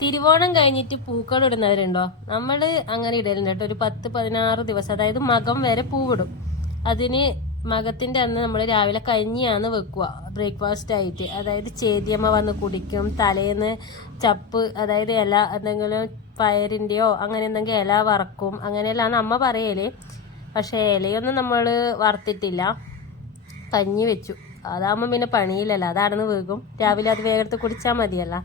തിരുവോണം കഴിഞ്ഞിട്ട് പൂക്കൾ ഇടുന്നവരുണ്ടോ? നമ്മൾ അങ്ങനെ ഇടലുണ്ട് കേട്ടോ. ഒരു 10-16 ദിവസം, അതായത് മകം വരെ പൂവിടും. അതിന് മകത്തിന്റെ അന്ന് നമ്മൾ രാവിലെ കഞ്ഞിയാണ് വെക്കുക ബ്രേക്ക്ഫാസ്റ്റ് ആയിട്ട്. അതായത് ചേതിയമ്മ വന്ന് കുടിക്കും. തലേന്ന് ചപ്പ്, അതായത് ഇല എന്തെങ്കിലും പയറിൻ്റെയോ അങ്ങനെ എന്തെങ്കിലും ഇല വറക്കും. അങ്ങനെയെല്ലാം അമ്മ പറയല്. പക്ഷേ ഇലയൊന്നും നമ്മൾ വറുത്തിട്ടില്ല, കഞ്ഞി വെച്ചു. അതാകുമ്പോൾ പിന്നെ പണിയില്ലല്ലോ, അതാണെന്ന് വേഗം രാവിലെ അത് വേഗത്ത് കുടിച്ചാൽ മതിയല്ല.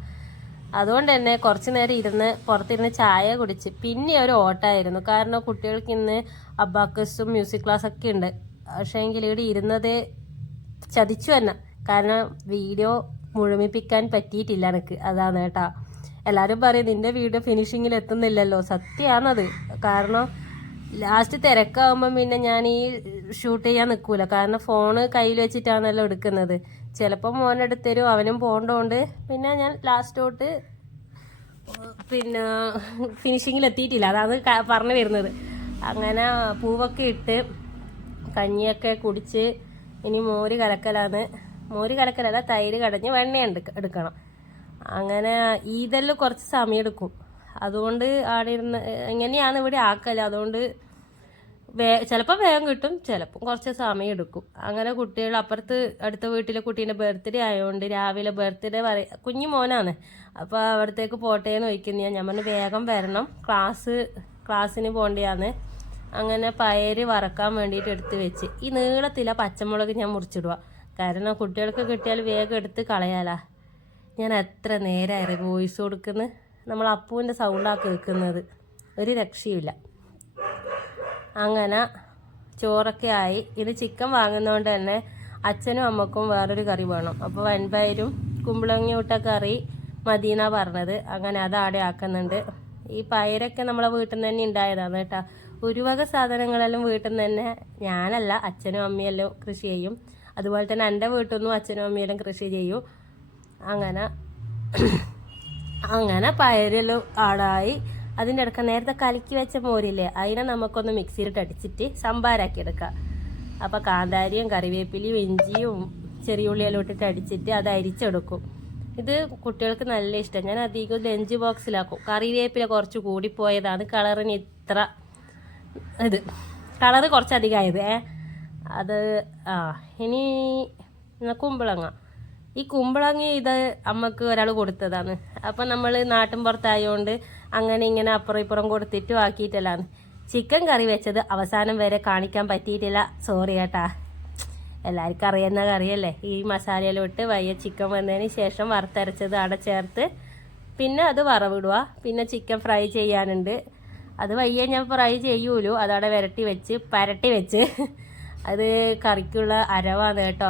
അതുകൊണ്ട് തന്നെ കുറച്ച് നേരം പുറത്തിരുന്ന് ചായ കുടിച്ച് പിന്നെ ഒരു ഓട്ടമായിരുന്നു. കാരണം കുട്ടികൾക്ക് ഇന്ന് അബാക്കസും മ്യൂസിക് ക്ലാസ്സൊക്കെ ഉണ്ട്. പക്ഷേ എങ്കിൽ ഇവിടെ ഇരുന്നത് ചതിച്ചു തന്നെ. കാരണം വീഡിയോ മുഴുമിപ്പിക്കാൻ പറ്റിയിട്ടില്ല എനിക്ക്. അതാണ് കേട്ടാ. എല്ലാവരും പറയും നിന്റെ വീഡിയോ ഫിനിഷിങ്ങിൽ എത്തുന്നില്ലല്ലോ. സത്യമാണത്. കാരണം ലാസ്റ്റ് തിരക്കാവുമ്പം പിന്നെ ഞാൻ ഈ ഷൂട്ട് ചെയ്യാൻ നിൽക്കൂല. കാരണം ഫോണ് കയ്യിൽ വെച്ചിട്ടാണല്ലോ എടുക്കുന്നത്. ചിലപ്പോൾ മോനെടുത്തരും, അവനും പോകേണ്ടതുകൊണ്ട് പിന്നെ ഞാൻ ലാസ്റ്റ് തൊട്ട് പിന്നെ ഫിനിഷിങ്ങിൽ എത്തിയിട്ടില്ല. അതാണ് പറഞ്ഞു വരുന്നത്. അങ്ങനെ പൂവൊക്കെ ഇട്ട് കഞ്ഞിയൊക്കെ കുടിച്ച് ഇനി മോര് കലക്കലാണ്. മോര് കലക്കലല്ല, തൈര് കടഞ്ഞ് വെണ്ണ എടുക്കണം. അങ്ങനെ ഇതെല്ലാം കുറച്ച് സമയം എടുക്കും. അതുകൊണ്ട് ആടെ ഇരുന്ന് ഇങ്ങനെയാണ് ഇവിടെ ആക്കല്. അതുകൊണ്ട് ചിലപ്പോൾ വേഗം കിട്ടും, ചിലപ്പോൾ കുറച്ച് സമയം എടുക്കും. അങ്ങനെ കുട്ടികൾ അപ്പുറത്ത് അടുത്ത വീട്ടിലെ കുട്ടീൻ്റെ ബർത്ത്ഡേ ആയതുകൊണ്ട് രാവിലെ ബർത്ത്ഡേ കുഞ്ഞു മോനാണ്. അപ്പോൾ അവിടത്തേക്ക് പോട്ടെ എന്ന് ചോദിക്കുന്ന ഞാൻ പറഞ്ഞു വേഗം വരണം, ക്ലാസ്സിന് പോകേണ്ടതാണ്. അങ്ങനെ പയര് വറക്കാൻ വേണ്ടിയിട്ട് എടുത്ത് വെച്ച് ഈ നീളത്തില പച്ചമുളക് ഞാൻ മുറിച്ചിടുക. കാരണം കുട്ടികൾക്ക് കിട്ടിയാൽ വേഗം എടുത്ത് കളയാലാ. ഞാൻ എത്ര നേരമായി വോയിസ് കൊടുക്കുന്നത്. നമ്മൾ അപ്പൂവിൻ്റെ സൗണ്ടാണ് കേൾക്കുന്നത്, ഒരു രക്ഷയില്ല. അങ്ങനെ ചോറൊക്കെ ആയി. ഇത് ചിക്കൻ വാങ്ങുന്നതുകൊണ്ട് തന്നെ അച്ഛനും അമ്മക്കും വേറൊരു കറി വേണം. അപ്പോൾ വൻപയരും കുമ്പളങ്ങ ഇട്ട കറി മദീന പറഞ്ഞത്. അങ്ങനെ അത് ആടെ ആക്കുന്നുണ്ട്. ഈ പയരൊക്കെ നമ്മളെ വീട്ടിൽ നിന്ന് തന്നെ ഉണ്ടായതാണ് കേട്ടോ. ഒരു വക സാധനങ്ങളെല്ലാം വീട്ടിൽ നിന്ന് തന്നെ, ഞാനല്ല അച്ഛനും അമ്മയെല്ലാം കൃഷി ചെയ്യും. അതുപോലെ തന്നെ എൻ്റെ വീട്ടിൽ നിന്നും അച്ഛനും അമ്മയെല്ലാം കൃഷി ചെയ്യും. അങ്ങനെ പയരെല്ലാം ആടായി. അതിൻ്റെ ഇടയ്ക്ക് നേരത്തെ കലക്കി വെച്ച മോരില്ലേ, അതിനെ നമുക്കൊന്ന് മിക്സിയിലിട്ട് അടിച്ചിട്ട് സംഭാരാക്കി എടുക്കാം. അപ്പോൾ കാന്താരിയും കറിവേപ്പിലയും ഇഞ്ചിയും ചെറിയ ഉള്ളിയെല്ലാം ഇട്ടിട്ട് അടിച്ചിട്ട് അത് അരിച്ചെടുക്കും. ഇത് കുട്ടികൾക്ക് നല്ല ഇഷ്ടം. ഞാൻ അധികം ലഞ്ച് ബോക്സിലാക്കും. കറിവേപ്പില കുറച്ച് കൂടിപ്പോയതാണ്, കളറിന് ഇത്ര കളറ് കുറച്ചധികമായത്. അത് ഇനി കുമ്പളങ്ങ. ഈ കുമ്പളങ്ങ ഇത് അമ്മക്ക് ഒരാൾ കൊടുത്തതാണ്. അപ്പം നമ്മൾ നാട്ടിൻ പുറത്തായതുകൊണ്ട് അങ്ങനെ ഇങ്ങനെ അപ്പുറം ഇപ്പുറം കൊടുത്തിട്ടും ആക്കിയിട്ടല്ലാണ്. ചിക്കൻ കറി വെച്ചത് അവസാനം വരെ കാണിക്കാൻ പറ്റിയിട്ടില്ല, സോറി കേട്ടാ. എല്ലാവർക്കും അറിയുന്ന കറിയല്ലേ. ഈ മസാലയിലും ഇട്ട് വയ്യ ചിക്കൻ വന്നതിന് ശേഷം വറുത്തരച്ചത് അവിടെ ചേർത്ത് പിന്നെ അത് വറവിടുക. പിന്നെ ചിക്കൻ ഫ്രൈ ചെയ്യാനുണ്ട്. അത് വയ്യ ഞാൻ ഫ്രൈ ചെയ്യൂലോ, അതവിടെ പരട്ടി വെച്ച് അത് കറിക്കുള്ള അരവാണ് കേട്ടോ.